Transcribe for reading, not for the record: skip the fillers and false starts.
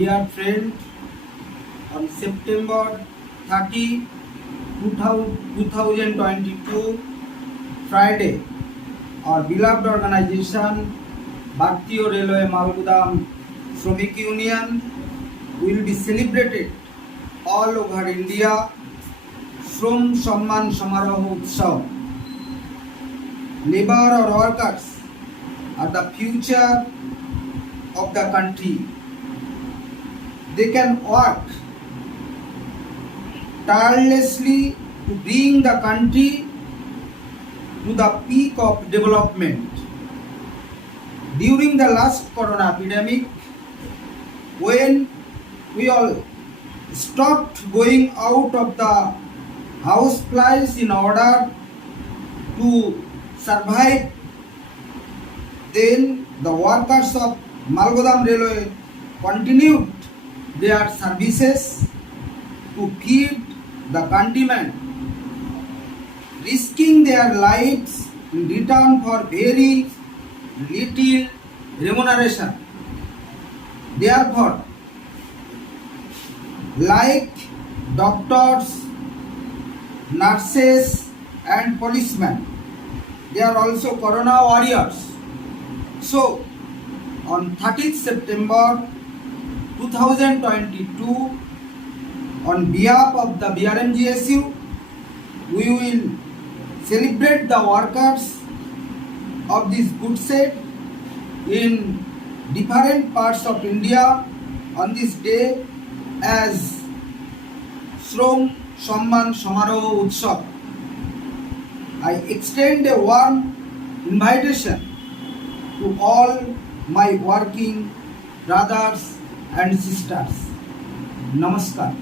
dear friend, on September 30, 2022, Friday, our beloved organization, Bharatiya Railway Godam Shramik Union, will be celebrated all over India. Shram, Saman, Samahro. Labor or workers are the future of the country. They can work tirelessly to bring the country to the peak of development. During the last corona epidemic, when we all stopped going out of the house place in order to survive, then the workers of Godam Railway continued their services to feed the countrymen, risking their lives in return for very little remuneration. Therefore, like doctors, nurses and policemen, they are also corona warriors. So, on 30th September 2022, on behalf of the BRMGSU, we will celebrate the workers of this good set in different parts of India on this day as Shram, Saman, Samahro Utsav. I extend a warm invitation to all my working brothers and sisters. Namaskar.